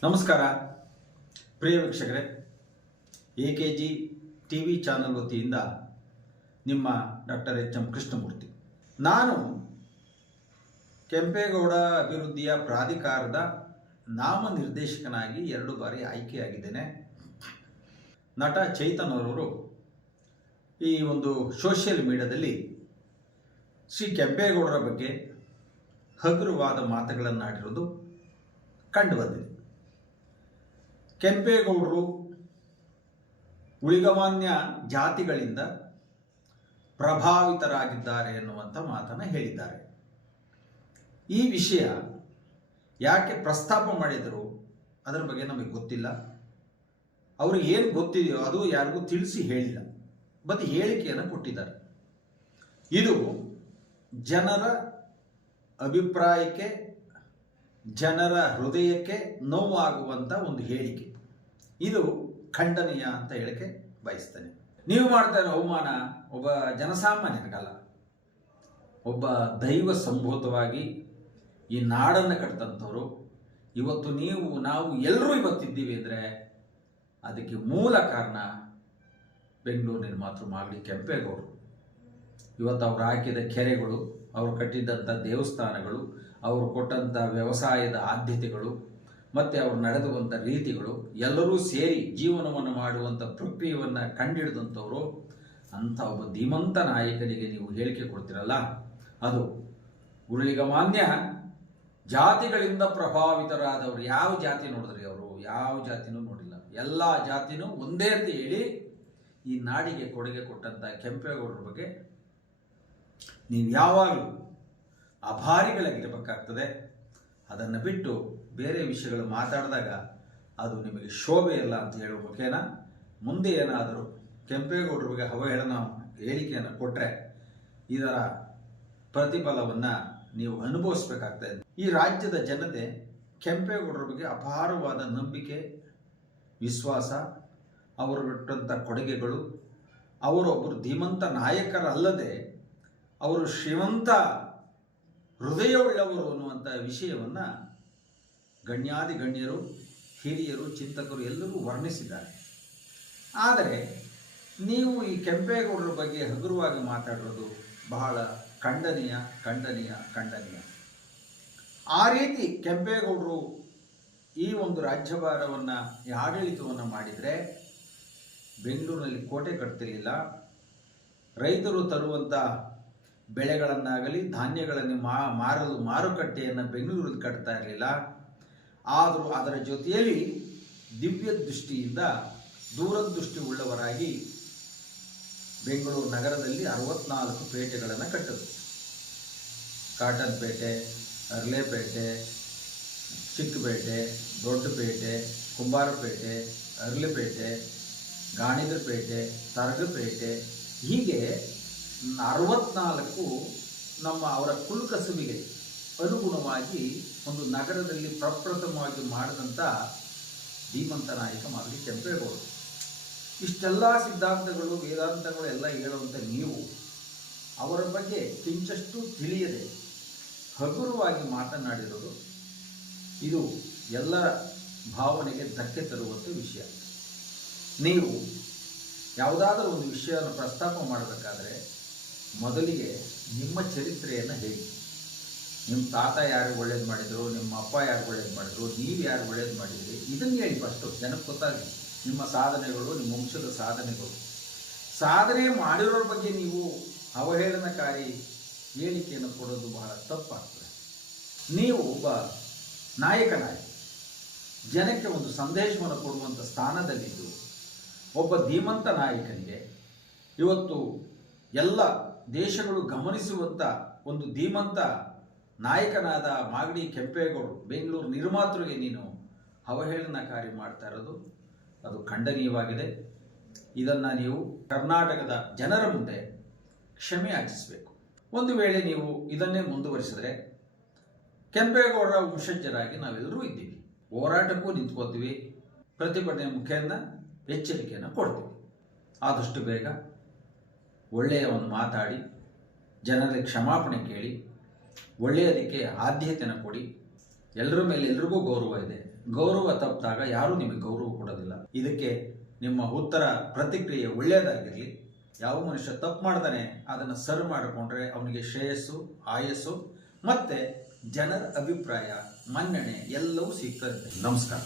ನಮಸ್ಕಾರ. ಪ್ರಿಯ ವೀಕ್ಷಕರೇ, A K G T V channel ವತಿಯಿಂದ ನಿಮ್ಮ ಡಾಕ್ಟರ್ ಎಚ್ ಎಂ ಕೃಷ್ಣಮೂರ್ತಿ. ನಾನು ಕೆಂಪೇಗೌಡ ಅಭಿವೃದ್ಧಿಯ ಪ್ರಾಧಿಕಾರದ ನಾಮನಿರ್ದೇಶಕನಾಗಿ ಎರಡು ಬಾರಿ ಆಯ್ಕೆಯಾಗಿದ್ದೇನೆ. ನಟ ಚೈತನ್ ಅವರವರು ಈ ಒಂದು ಸೋಷಿಯಲ್ ಮೀಡಿಯಾದಲ್ಲಿ ಶ್ರೀ ಕೆಂಪೇಗೌಡರ ಬಗ್ಗೆ ಹಗುರವಾದ ಮಾತುಗಳನ್ನಾಡಿರೋದು ಕಂಡು ಬಂದಿದೆ. ಕೆಂಪೇಗೌಡರು ಉಳಿಗಮಾನ್ಯ ಜಾತಿಗಳಿಂದ ಪ್ರಭಾವಿತರಾಗಿದ್ದಾರೆ ಎನ್ನುವಂಥ ಮಾತನ್ನು ಹೇಳಿದ್ದಾರೆ. ಈ ವಿಷಯ ಯಾಕೆ ಪ್ರಸ್ತಾಪ ಮಾಡಿದರು ಅದರ ಬಗ್ಗೆ ನಮಗೆ ಗೊತ್ತಿಲ್ಲ. ಅವ್ರಿಗೆ ಏನು ಗೊತ್ತಿದೆಯೋ ಅದು ಯಾರಿಗೂ ತಿಳಿಸಿ ಹೇಳಿಲ್ಲ. ಬಟ್ ಹೇಳಿಕೆಯನ್ನು ಕೊಟ್ಟಿದ್ದಾರೆ. ಇದು ಜನರ ಅಭಿಪ್ರಾಯಕ್ಕೆ, ಜನರ ಹೃದಯಕ್ಕೆ ನೋವಾಗುವಂಥ ಒಂದು ಹೇಳಿಕೆ. ಇದು ಖಂಡನೀಯ ಅಂತ ಹೇಳಕ್ಕೆ ಬಯಸ್ತೇನೆ. ನೀವು ಮಾಡ್ತಾ ಇರೋ ಅವಮಾನ, ಒಬ್ಬ ಜನಸಾಮಾನ್ಯನಿಗಲ್ಲ ಒಬ್ಬ ದೈವ ಸಂಭೂತವಾಗಿ ಈ ನಾಡನ್ನು ಕಟ್ತಂಥವ್ರು. ಇವತ್ತು ನೀವು, ನಾವು ಎಲ್ಲರೂ ಇವತ್ತಿದ್ದೀವಿ ಅಂದರೆ ಅದಕ್ಕೆ ಮೂಲ ಕಾರಣ ಬೆಂಗಳೂರಿನ ಮಾತ್ರ ಮಾಗಡಿ ಕೆಂಪೇಗೌಡರು. ಇವತ್ತು ಅವ್ರು ಹಾಕಿದ ಕೆರೆಗಳು, ಅವರು ಕಟ್ಟಿದ್ದಂಥ ದೇವಸ್ಥಾನಗಳು, ಅವರು ಕೊಟ್ಟಂಥ ವ್ಯವಸಾಯದ ಆದ್ಯತೆಗಳು ಮತ್ತು ಅವರು ನಡೆದುವಂಥ ರೀತಿಗಳು ಎಲ್ಲರೂ ಸೇರಿ ಜೀವನವನ್ನು ಮಾಡುವಂಥ ಪ್ರಕ್ರಿಯೆಯನ್ನು ಕಂಡಿಡಿದಂಥವರು ಅಂಥ ಒಬ್ಬ ಧೀಮಂತ ನಾಯಕನಿಗೆ ನೀವು ಹೇಳಿಕೆ ಕೊಡ್ತಿರಲ್ಲ? ಅದು ಉರುಳಿಗಮಾನ್ಯ ಜಾತಿಗಳಿಂದ ಪ್ರಭಾವಿತರಾದವರು ಯಾವ ಜಾತಿ ನೋಡಿದ್ರಿ ಅವರು? ಯಾವ ಜಾತಿನೂ ನೋಡಿಲ್ಲ. ಎಲ್ಲ ಜಾತಿನೂ ಒಂದೇ ಅಂತ ಹೇಳಿ ಈ ನಾಡಿಗೆ ಕೊಡುಗೆ ಕೊಟ್ಟಂಥ ಕೆಂಪೇಗೌಡರ ಬಗ್ಗೆ ನೀವು ಯಾವಾಗಲೂ ಅಭಾರಿಗಳಾಗಿರಬೇಕಾಗ್ತದೆ. ಅದನ್ನು ಬಿಟ್ಟು ಬೇರೆ ವಿಷಯಗಳು ಮಾತಾಡಿದಾಗ ಅದು ನಿಮಗೆ ಶೋಭೆ ಇಲ್ಲ ಅಂತ ಹೇಳುವ ಮುಖೇನ ಮುಂದೆ ಏನಾದರೂ ಕೆಂಪೇಗೌಡರ ಬಗ್ಗೆ ಅವಹೇಳನ ಹೇಳಿಕೆಯನ್ನು ಕೊಟ್ಟರೆ ಇದರ ಪ್ರತಿಫಲವನ್ನು ನೀವು ಅನುಭವಿಸ್ಬೇಕಾಗ್ತದೆ ಈ ರಾಜ್ಯದ ಜನತೆ ಕೆಂಪೇಗೌಡರ ಬಗ್ಗೆ ಅಪಾರವಾದ ನಂಬಿಕೆ, ವಿಶ್ವಾಸ, ಅವರು ಬಿಟ್ಟಂಥ ಕೊಡುಗೆಗಳು, ಅವರೊಬ್ಬರು ಧೀಮಂತ ನಾಯಕರಲ್ಲದೆ ಅವರು ಶ್ರೀಮಂತ ಹೃದಯವುಳ್ಳವರು ಅನ್ನುವಂಥ ವಿಷಯವನ್ನು ಗಣ್ಯಾದಿ ಗಣ್ಯರು, ಹಿರಿಯರು, ಚಿಂತಕರು ಎಲ್ಲರೂ ವರ್ಣಿಸಿದ್ದಾರೆ. ಆದರೆ ನೀವು ಈ ಕೆಂಪೇಗೌಡರ ಬಗ್ಗೆ ಹಗುರವಾಗಿ ಮಾತಾಡೋದು ಬಹಳ ಖಂಡನೀಯ ಖಂಡನೀಯ ಖಂಡನೀಯ. ಆ ರೀತಿ ಕೆಂಪೇಗೌಡರು ಈ ಒಂದು ರಾಜ್ಯಭಾರವನ್ನು ಈ ಆಡಳಿತವನ್ನು ಮಾಡಿದರೆ ಬೆಂಗಳೂರಿನಲ್ಲಿ ಕೋಟೆ ಕಟ್ತಿರಲಿಲ್ಲ. ರೈತರು ತರುವಂಥ ಬೆಳೆಗಳನ್ನಾಗಲಿ, ಧಾನ್ಯಗಳನ್ನು ಮಾರಲು ಮಾರುಕಟ್ಟೆಯನ್ನು ಬೆಂಗಳೂರಲ್ಲಿ ಕಟ್ತಾ ಇರಲಿಲ್ಲ. ಆದರೂ ಅದರ ಜೊತೆಯಲ್ಲಿ ದಿವ್ಯ ದೃಷ್ಟಿಯಿಂದ ದೂರದೃಷ್ಟಿ ಉಳ್ಳವರಾಗಿ ಬೆಂಗಳೂರು ನಗರದಲ್ಲಿ ಅರವತ್ನಾಲ್ಕು ಪೇಟೆಗಳನ್ನು ಕಟ್ಟದು ಕಾಟನ್ಪೇಟೆ ಅರ್ಲೆಪೇಟೆ ಚಿಕ್ಕಪೇಟೆ ದೊಡ್ಡಪೇಟೆ ಕುಂಬಾರಪೇಟೆ ಅರ್ಲೆಪೇಟೆ ಗಾಣಿಗರಪೇಟೆ ತರಗಪೇಟೆ ಹೀಗೆ ಅರವತ್ನಾಲ್ಕು ನಮ್ಮ ಅವರ ಕುಲಕಸುಬಿಗೆ ಅನುಗುಣವಾಗಿ ಒಂದು ನಗರದಲ್ಲಿ ಪ್ರಪ್ರಥಮವಾಗಿ ಮಾಡಿದಂಥ ಧೀಮಂತ ನಾಯಕ ಮಾಗಡಿ ಕೆಂಪೇಗೌಡರು ಇಷ್ಟೆಲ್ಲ ಸಿದ್ಧಾಂತಗಳು, ವೇದಾಂತಗಳು ಎಲ್ಲ ಹೇಳುವಂಥ ನೀವು, ಅವರ ಬಗ್ಗೆ ಕಿಂಚಷ್ಟು ತಿಳಿಯದೆ ಹಗುರವಾಗಿ ಮಾತನಾಡಿರೋದು ಇದು ಎಲ್ಲರ ಭಾವನೆಗೆ ಧಕ್ಕೆ ತರುವಂಥ ವಿಷಯ. ನೀವು ಯಾವುದಾದರೂ ಒಂದು ವಿಷಯವನ್ನು ಪ್ರಸ್ತಾಪ ಮಾಡಬೇಕಾದ್ರೆ ಮೊದಲಿಗೆ ನಿಮ್ಮ ಚರಿತ್ರೆಯನ್ನು ಹೇಳಿ. ನಿಮ್ಮ ತಾತ ಯಾರು ಒಳ್ಳೇದು ಮಾಡಿದರು ನಿಮ್ಮ ಅಪ್ಪ ಯಾರು ಒಳ್ಳೇದು ಮಾಡಿದ್ರು, ನೀವು ಯಾರು ಒಳ್ಳೇದು ಮಾಡಿದ್ರಿ? ಇದನ್ನು ಹೇಳಿ ಫಸ್ಟು ಜನಕ್ಕೆ ಗೊತ್ತಾಗಲಿ. ನಿಮ್ಮ ಸಾಧನೆಗಳು, ನಿಮ್ಮ ವಂಶದ ಸಾಧನೆಗಳು. ಸಾಧನೆ ಮಾಡಿರೋರ ಬಗ್ಗೆ ನೀವು ಅವಹೇಳನಕಾರಿ ಹೇಳಿಕೆಯನ್ನು ಕೊಡೋದು ಬಹಳ ತಪ್ಪಾಗ್ತದೆ. ನೀವು ಒಬ್ಬ ನಾಯಕನಾಗಿ ಜನಕ್ಕೆ ಒಂದು ಸಂದೇಶವನ್ನು ಕೊಡುವಂಥ ಸ್ಥಾನದಲ್ಲಿದ್ದು, ಒಬ್ಬ ಧೀಮಂತ ನಾಯಕನಿಗೆ ಇವತ್ತು ಎಲ್ಲ ದೇಶಗಳು ಗಮನಿಸುವಂಥ ಒಂದು ಧೀಮಂತ ನಾಯಕನಾದ ಮಾಗಡಿ ಕೆಂಪೇಗೌಡರು ಬೆಂಗಳೂರು ನಿರ್ಮಾತೃಗೆ ನೀನು ಅವಹೇಳನಕಾರಿ ಮಾಡ್ತಾ ಇರೋದು. ಅದು ಖಂಡನೀಯವಾಗಿದೆ. ಇದನ್ನು ನೀವು ಕರ್ನಾಟಕದ ಜನರ ಮುಂದೆ ಕ್ಷಮೆ ಯಾಚಿಸಬೇಕು ಒಂದು ವೇಳೆ ನೀವು ಇದನ್ನೇ ಮುಂದುವರಿಸಿದ್ರೆ ಕೆಂಪೇಗೌಡರ ವಂಶಜರಾಗಿ ನಾವೆಲ್ಲರೂ ಇದ್ದೀವಿ. ಹೋರಾಟಕ್ಕೂ ನಿಂತ್ಕೋತೀವಿ. ಪ್ರತಿಭಟನೆ ಮುಖೇನ ಎಚ್ಚರಿಕೆಯನ್ನು ಕೊಡ್ತೀವಿ. ಆದಷ್ಟು ಬೇಗ ಒಳ್ಳೆಯವನ್ನು ಮಾತಾಡಿ, ಜನರಿಗೆ ಕ್ಷಮಾಪಣೆ ಕೇಳಿ ಒಳ್ಳೆಯದಕ್ಕೆ ಆದ್ಯತೆಯನ್ನು ಕೊಡಿ. ಎಲ್ಲರ ಮೇಲೆ ಎಲ್ರಿಗೂ ಗೌರವ ಇದೆ. ಗೌರವ ತಪ್ಪಿದಾಗ ಯಾರೂ ನಿಮಗೆ ಗೌರವ ಕೊಡೋದಿಲ್ಲ. ಇದಕ್ಕೆ ನಿಮ್ಮ ಉತ್ತರ ಪ್ರತಿಕ್ರಿಯೆ ಒಳ್ಳೆಯದಾಗಿರಲಿ. ಯಾವ ಮನುಷ್ಯ ತಪ್ಪು ಮಾಡ್ತಾನೆ ಅದನ್ನು ಸರಿ ಮಾಡಿಕೊಂಡ್ರೆ ಅವನಿಗೆ ಶ್ರೇಯಸ್ಸು, ಆಯಸ್ಸು ಮತ್ತು ಜನರ ಅಭಿಪ್ರಾಯ, ಮನ್ನಣೆ ಎಲ್ಲವೂ ಸಿಗ್ತದೆ ನಮಸ್ಕಾರ.